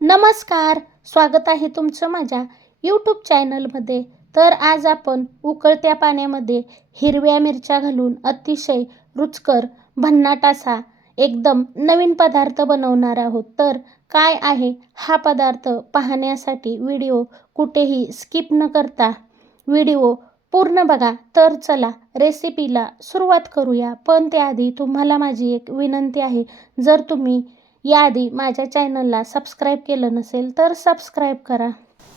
नमस्कार, स्वागत आहे तुमचं माझ्या यूट्यूब चॅनलमध्ये. तर आज आपण उकळत्या पाण्यामध्ये हिरव्या मिरच्या घालून अतिशय रुचकर भन्नाट असा एकदम नवीन पदार्थ बनवणार आहोत. तर काय आहे हा पदार्थ पाहण्यासाठी व्हिडिओ कुठेही स्किप न करता व्हिडिओ पूर्ण बघा. तर चला रेसिपीला सुरुवात करूया. पण त्याआधी तुम्हाला माझी एक विनंती आहे, जर तुम्ही याआधी माझ्या चॅनलला सबस्क्राईब केलं नसेल तर सबस्क्राईब करा.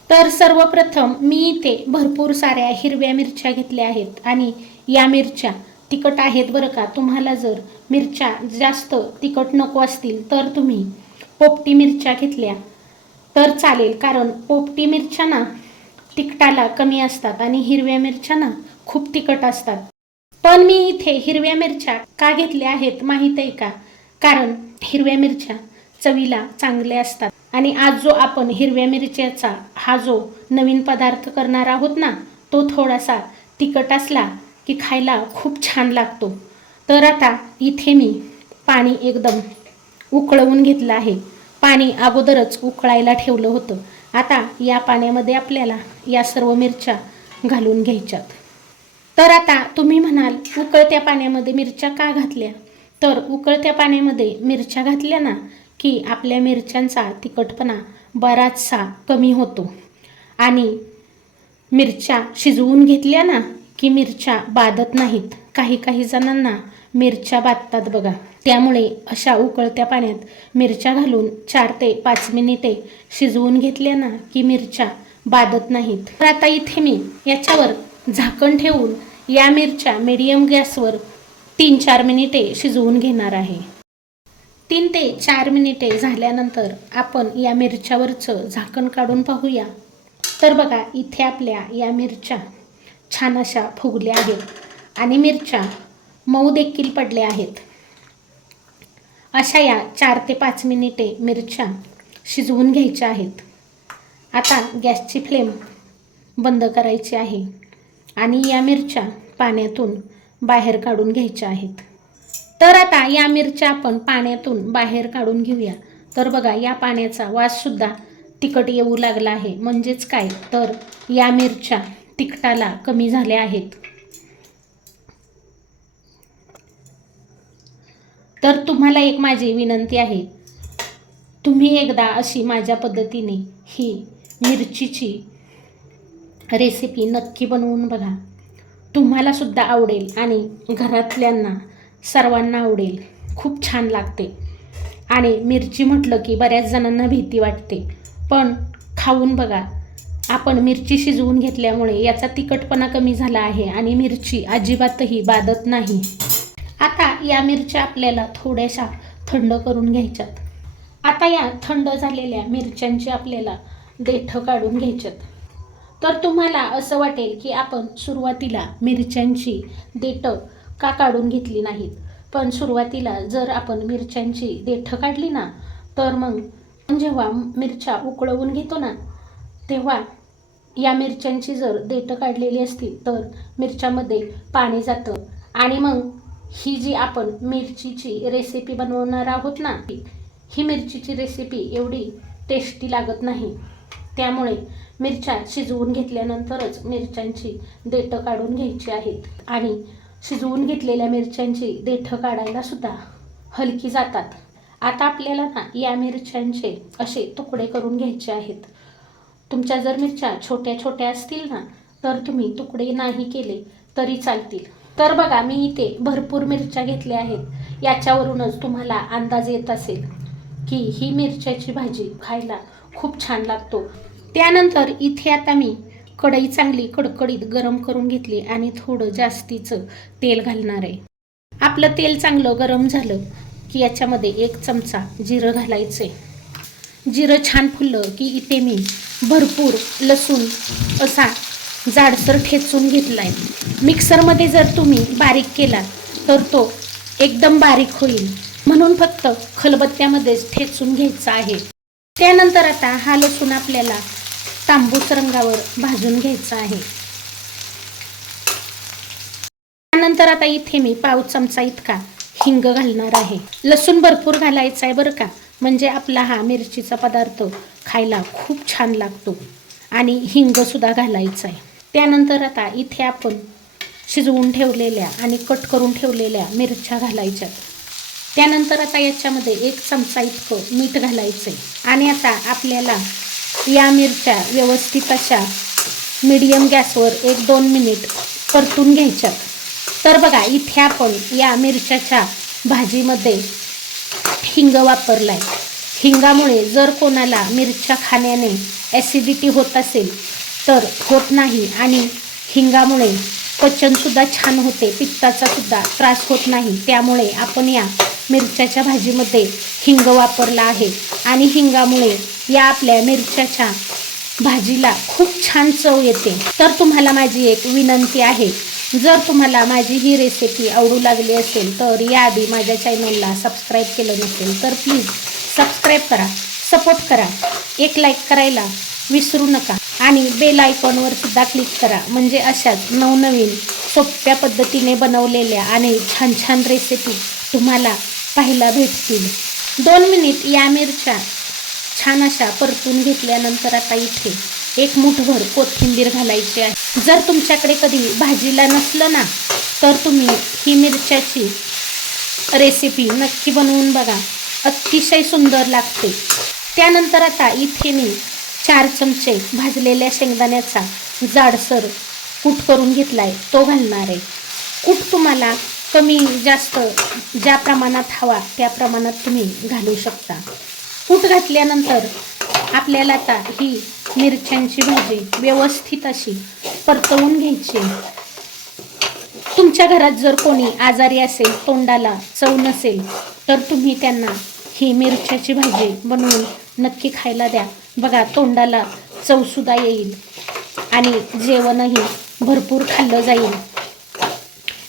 तर सर्वप्रथम मी इथे भरपूर साऱ्या हिरव्या मिरच्या घेतल्या आहेत आणि या मिरच्या तिखट आहेत बरं का. तुम्हाला जर मिरच्या जास्त तिखट नको असतील तर तुम्ही पोपटी मिरच्या घेतल्या तर चालेल, कारण पोपटी मिरच्या ना तिखटाला कमी असतात आणि हिरव्या मिरच्या ना खूप तिखट असतात. पण मी इथे हिरव्या मिरच्या का घेतल्या आहेत माहीत आहे का? कारण हिरव्या मिरच्या चवीला चांगल्या असतात आणि आज जो आपण हिरव्या मिरच्याचा हा जो नवीन पदार्थ करणार आहोत ना, तो थोडासा तिखट असला की खायला खूप छान लागतो. तर आता इथे मी पाणी एकदम उकळवून घेतलं आहे. पाणी अगोदरच उकळायला ठेवलं होतं. आता या पाण्यामध्ये आपल्याला या सर्व मिरच्या घालून घ्यायच्यात. तर आता तुम्ही म्हणाल, उकळत्या पाण्यामध्ये मिरच्या का घातल्या? तर उकळत्या पाण्यामध्ये मिरच्या घातल्या ना की आपल्या मिरच्यांचा तिखटपणा बराचसा कमी होतो आणि मिरच्या शिजवून घेतल्या ना की मिरच्या बाधत नाहीत. काही जणांना मिरच्या बाधतात बघा. त्यामुळे अशा उकळत्या पाण्यात मिरच्या घालून 4 ते 5 मिनिटे शिजवून घेतल्या ना की मिरच्या बाधत नाहीत. तर आता इथे मी याच्यावर झाकण ठेवून या मिरच्या मीडियम गॅसवर 3-4 मिनिटे शिजवून घेणार आहे. 3 ते 4 मिनिटे झाल्यानंतर आपण या मिरच्यावरचं झाकण काढून पाहूया. तर बघा, इथे आपल्या या मिरच्या छान अशा फुगल्या आहेत आणि मिरच्या मऊ देखील पडल्या आहेत. अशा या 4 ते 5 मिनिटे मिरच्या शिजवून घ्यायच्या आहेत. आता गॅसची फ्लेम बंद करायची आहे आणि या मिरच्या पाण्यातून बाहेर काढून घ्यायच्या आहेत. तर आता या मिरच्या आपण पाण्यातून बाहेर काढून घेऊया. तर बघा, या पाण्याचा वाससुद्धा तिखट येऊ लागला आहे. म्हणजेच काय, तर या मिरच्या तिखटाला कमी झाल्या आहेत. तर तुम्हाला एक माझी विनंती आहे, तुम्ही एकदा अशी माझ्या पद्धतीने ही मिरचीची रेसिपी नक्की बनवून बघा. तुम्हाला सुद्धा आवडेल आणि घरातल्यांना सर्वांना आवडेल. खूप छान लागते. आणि मिरची म्हटलं की बऱ्याच जणांना भीती वाटते, पण खाऊन बघा. आपण मिरची शिजवून घेतल्यामुळे याचा तिखटपणा कमी झाला आहे आणि मिरची अजिबातही बाधत नाही. आता या मिरच्या आपल्याला थोड्याशा थंड करून घ्यायच्यात. आता या थंड झालेल्या मिरच्यांची आपल्याला देठं काढून घ्यायच्यात. तर तुम्हाला असं वाटेल की आपण सुरुवातीला मिरच्यांची देठं का काढून घेतली नाहीत. पण सुरुवातीला जर आपण मिरच्यांची देठं काढली ना, तर मग जेव्हा मिरच्या उकळवून घेतो ना, तेव्हा या मिरच्यांची जर देठं काढलेली असतील तर मिरच्यामध्ये पाणी जातं आणि मग ही जी आपण मिरचीची रेसिपी बनवणार आहोत ना, ही मिरचीची रेसिपी एवढी टेस्टी लागत नाही. त्यामुळे मिरच्या शिजवून घेतल्यानंतरच मिरच्यांची देठं काढून घ्यायची आहेत आणि शिजवून घेतलेल्या मिरच्यांची देठं काढायला सुद्धा हलकी जातात. आता आपल्याला ना या मिरच्यांचे असे तुकडे करून घ्यायचे आहेत. तुमच्या जर मिरच्या छोट्या छोट्या असतील ना, तर तुम्ही तुकडे नाही केले तरी चालतील. तर बघा, मी इथे भरपूर मिरच्या घेतल्या आहेत. याच्यावरूनच तुम्हाला अंदाज येत असेल की ही मिरच्याची भाजी खायला खूप छान लागतो. त्यानंतर इथे आता मी कढई चांगली कडकडीत गरम करून घेतली आणि थोडं जास्तीचं तेल घालणार आहे. आपलं तेल चांगलं गरम झालं की याच्यामध्ये 1 चमचा जिरं घालायचे. जिरं छान फुललं की इथे मी भरपूर लसूण असा जाडसर ठेचून घेतला आहे. मिक्सरमध्ये जर तुम्ही बारीक केला तर तो एकदम बारीक होईल, म्हणून फक्त खलबत्त्यामध्येच ठेचून घ्यायचा आहे. त्यानंतर आता हा लसूण आपल्याला तांबूस रंगावर भाजून घ्यायचा आहे. त्यानंतर आता इथे मी 1/2 चमचा इतका हिंग घालणार आहे. लसूण भरपूर घालायचा आहे बरं का, म्हणजे आपला हा मिरचीचा पदार्थ खायला खूप छान लागतो. आणि हिंगसुद्धा घालायचा आहे. त्यानंतर आता इथे आपण शिजवून ठेवलेल्या आणि कट करून ठेवलेल्या मिरच्या घालायच्या. त्यानंतर आता याच्यामध्ये 1 चमचा इतकं मीठ घालायचं आहे. आणि आता आपल्याला या मिरच्या व्यवस्थित अशा मीडियम गॅसवर 1-2 मिनिट परतून घ्यायच्यात. तर बघा इथे आपण या मिरच्याच्या भाजीमध्ये हिंग वापरला आहे. हिंगामुळे जर कोणाला मिरच्या खाण्याने ॲसिडिटी होत असेल तर होत नाही आणि हिंगामुळे पचनसुद्धा छान होते, पित्ताचासुद्धा त्रास होत नाही. त्यामुळे आपण या मिरच्याच्या भाजीमध्ये हिंग वापरला आहे आणि हिंगामुळे या आपल्या मिरच्याच्या भाजीला खूप छान चव येते. तर तुम्हाला माझी एक विनंती आहे, जर तुम्हाला माझी ही रेसिपी आवडू लागली असेल तर याआधी माझ्या चॅनलला सबस्क्राईब केलं नसेल तर प्लीज सबस्क्राईब करा, सपोर्ट करा, एक लाईक करायला विसरू नका आणि बेल आयकॉनवर सुद्धा क्लिक करा. म्हणजे अशाच नवनवीन सोप्या पद्धतीने बनवलेल्या आणि छान छान रेसिपी तुम्हाला पाहायला भेटतील. 2 मिनिट या मिरच्या छान अशा परतून घेतल्यानंतर आता इथे 1 मूठभर कोथिंबीर घालायची आहे. जर तुमच्याकडे कधी भाजीला नसलं ना तर तुम्ही ही मिरच्याची रेसिपी नक्की बनवून बघा, अतिशय सुंदर लागते. त्यानंतर आता इथे मी 4 चमचे भाजलेल्या शेंगदाण्याचा जाडसर कूट करून घेतला आहे, तो घालणार आहे. कूट तुम्हाला कमी जास्त ज्या प्रमाणात हवा त्या प्रमाणात तुम्ही घालू शकता. कूट घातल्यानंतर आपल्याला आता ही मिरच्यांची भाजी व्यवस्थित अशी परतवून घ्यायची. तुमच्या घरात जर कोणी आजारी असेल, तोंडाला चव नसेल तर तुम्ही त्यांना ही मिरच्याची भाजी बनवून नक्की खायला द्या. बघा तोंडाला चवसुद्धा येईल आणि जेवणही भरपूर खाल्लं जाईल.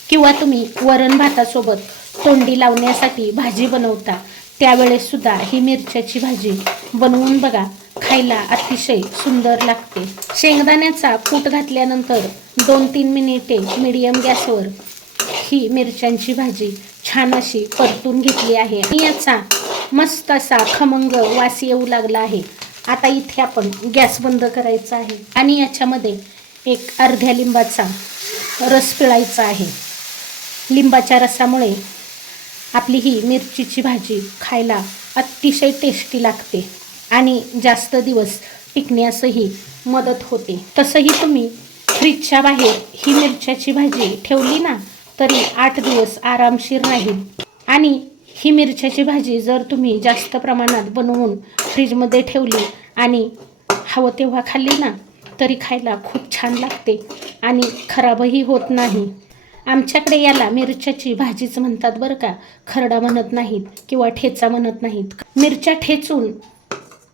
किंवा तुम्ही वरण भातासोबत तोंडी लावण्यासाठी भाजी बनवता त्यावेळेससुद्धा ही मिरच्याची भाजी बनवून बघा, खायला अतिशय सुंदर लागते. शेंगदाण्याचा कूट घातल्यानंतर 2-3 मिनिटे मीडियम गॅसवर ही मिरच्यांची भाजी छान अशी परतून घेतली आहे आणि याचा मस्त असा खमंग वास येऊ लागला आहे. आता इथे आपण गॅस बंद करायचा आहे आणि याच्यामध्ये 1 अर्ध्या लिंबाचा रस पिळायचा आहे. लिंबाच्या रसामुळे आपली ही मिरचीची भाजी खायला अतिशय टेस्टी लागते आणि जास्त दिवस टिकण्यासही मदत होते. तसंही तुम्ही फ्रीजच्या बाहेर ही मिरच्याची भाजी ठेवली ना तरी 8 दिवस आरामशीर राहील. आणि ही मिरच्याची भाजी जर तुम्ही जास्त प्रमाणात बनवून फ्रीजमध्ये ठेवली आणि हवं तेव्हा खाल्ली ना तरी खायला खूप छान लागते आणि खराबही होत नाही. आमच्याकडे याला मिरच्याची भाजीच म्हणतात बरं का, खरडा म्हणत नाहीत किंवा ठेचा म्हणत नाहीत. मिरच्या ठेचून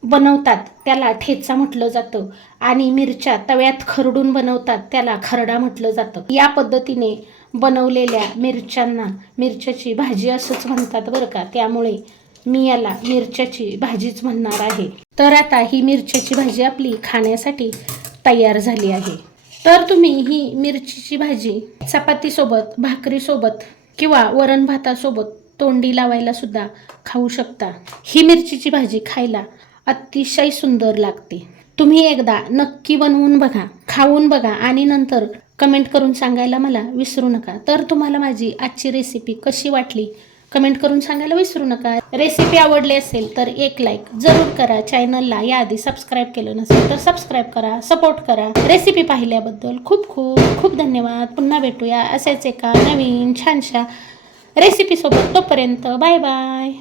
बनवतात त्याला ठेचा म्हटलं जातं आणि मिरच्या तव्यात खरडून बनवतात त्याला खरडा म्हटलं जातं. या पद्धतीने बनवलेल्या मिरच्यांना मिरच्याची भाजी असंच म्हणतात बरं का, त्यामुळे मी याला मिरच्याची भाजीच म्हणणार आहे. तर आता ही मिरच्याची भाजी आपली खाण्यासाठी तयार झाली आहे. तर तुम्ही ही मिरचीची भाजी चपातीसोबत, भाकरीसोबत किंवा वरण भातासोबत तोंडी लावायला सुद्धा खाऊ शकता. ही मिरचीची भाजी खायला अतिशय सुंदर लागते. तुम्ही एकदा नक्की बनवून बघा, खाऊन बघा आणि नंतर कमेंट करून सांगायला मला विसरू नका. तर तुम्हाला माझी आजची रेसिपी कशी वाटली कमेंट करून सांगायला विसरू नका. रेसिपी आवडली असेल तर 1 लाईक जरूर करा. चॅनलला याआधी सबस्क्राईब केलं नसेल तर सबस्क्राईब करा, सपोर्ट करा. रेसिपी पाहिल्याबद्दल खूप खूप खूप धन्यवाद. पुन्हा भेटूया असेच एका नवीन छानशा रेसिपीसोबत. तोपर्यंत बाय बाय.